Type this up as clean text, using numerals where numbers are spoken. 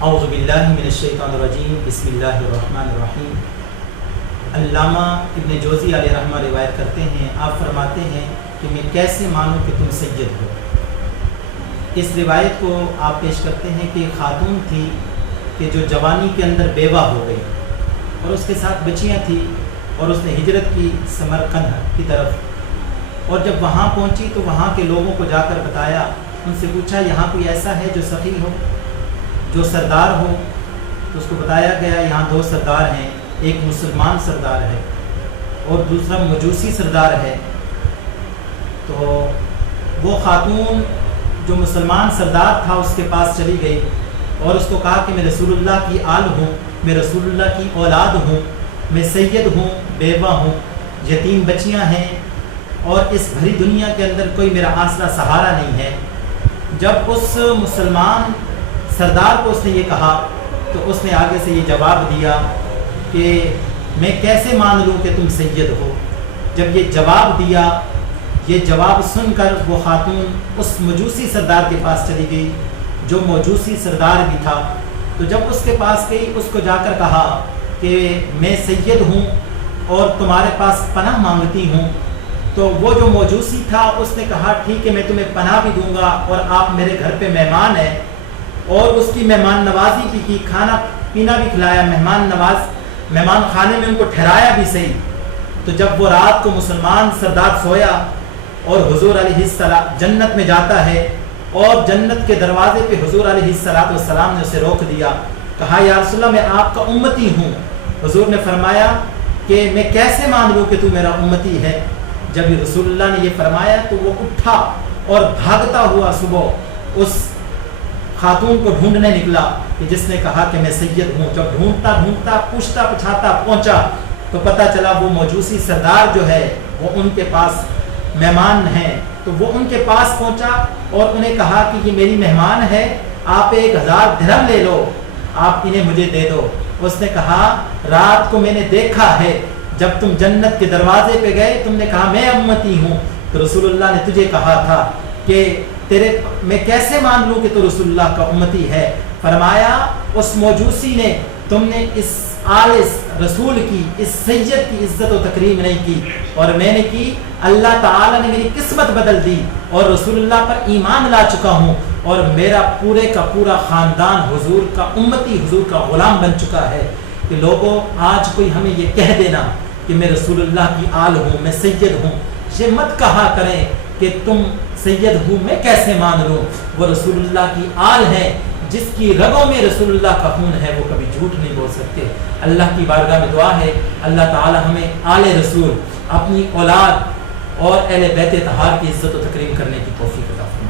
اعوذ باللہ من الشیطان الرجیم، بسم اللہ الرحمن الرحیم۔ علامہ ابن جوزی علیہ رحمہ روایت کرتے ہیں، آپ فرماتے ہیں کہ میں کیسے مانوں کہ تم سید ہو۔ اس روایت کو آپ پیش کرتے ہیں کہ ایک خاتون تھی کہ جو جوانی کے اندر بیوہ ہو گئی اور اس کے ساتھ بچیاں تھیں، اور اس نے ہجرت کی سمرقند کی طرف، اور جب وہاں پہنچی تو وہاں کے لوگوں کو جا کر بتایا، ان سے پوچھا یہاں کوئی ایسا ہے جو سخی ہو، جو سردار ہو؟ تو اس کو بتایا گیا یہاں دو سردار ہیں، ایک مسلمان سردار ہے اور دوسرا مجوسی سردار ہے۔ تو وہ خاتون جو مسلمان سردار تھا اس کے پاس چلی گئی اور اس کو کہا کہ میں رسول اللہ کی آل ہوں، میں رسول اللہ کی اولاد ہوں، میں سید ہوں، بیوہ ہوں، یتیم بچیاں ہیں، اور اس بھری دنیا کے اندر کوئی میرا آسرا سہارا نہیں ہے۔ جب اس مسلمان سردار کو اس نے یہ کہا تو اس نے آگے سے یہ جواب دیا کہ میں کیسے مان لوں کہ تم سید ہو۔ جب یہ جواب دیا، یہ جواب سن کر وہ خاتون اس مجوسی سردار کے پاس چلی گئی جو موجوسی سردار بھی تھا۔ تو جب اس کے پاس گئی، اس کو جا کر کہا کہ میں سید ہوں اور تمہارے پاس پناہ مانگتی ہوں۔ تو وہ جو موجوسی تھا اس نے کہا ٹھیک ہے، میں تمہیں پناہ بھی دوں گا، اور آپ میرے گھر پہ مہمان ہیں، اور اس کی مہمان نوازی بھی کی، کھانا پینا بھی کھلایا، مہمان خانے میں ان کو ٹھہرایا بھی صحیح۔ تو جب وہ رات کو مسلمان سردار سویا اور حضور علیہ السلام جنت میں جاتا ہے، اور جنت کے دروازے پہ حضور علیہ السلام نے اسے روک دیا، کہا یا رسول اللہ میں آپ کا امتی ہوں۔ حضور نے فرمایا کہ میں کیسے مان لوں کہ تو میرا امتی ہے۔ جب یہ رسول اللہ نے یہ فرمایا تو وہ اٹھا اور بھاگتا ہوا صبح اس خاتون کو ڈھونڈنے نکلا کہ جس نے کہا کہ میں سید ہوں۔ جب ڈھونڈتا ڈھونڈتا پوچھتا پچھاتا پہنچا تو پتہ چلا وہ موجوسی سردار جو ہے وہ ان کے پاس مہمان ہیں۔ تو وہ ان کے پاس پہنچا اور انہیں کہا کہ یہ میری مہمان ہے، آپ 1000 درہم لے لو، آپ انہیں مجھے دے دو۔ اس نے کہا رات کو میں نے دیکھا ہے جب تم جنت کے دروازے پہ گئے تم نے کہا میں امتی ہوں، تو رسول اللہ نے تجھے کہا تھا کہ میں کیسے مان لوں کہ تو رسول اللہ کا امتی ہے۔ فرمایا اس موجوسی نے تم نے اس آل رسول کی، اس سید کی عزت و تکریم نہیں کی، اور میں نے کی۔ اللہ تعالی نے میری قسمت بدل دی اور رسول اللہ پر ایمان لا چکا ہوں، اور میرا پورے کا پورا خاندان حضور کا امتی، حضور کا غلام بن چکا ہے۔ کہ لوگوں آج کوئی ہمیں یہ کہہ دینا کہ میں رسول اللہ کی آل ہوں، میں سید ہوں، یہ مت کہا کریں کہ تم سید ہوں میں کیسے مان لوں۔ وہ رسول اللہ کی آل ہے، جس کی رگوں میں رسول اللہ کا خون ہے، وہ کبھی جھوٹ نہیں بول سکتے۔ اللہ کی بارگاہ میں دعا ہے اللہ تعالی ہمیں آل رسول، اپنی اولاد اور اہل بیت طہار کی عزت و تکریم کرنے کی توفیق عطا فرمائے۔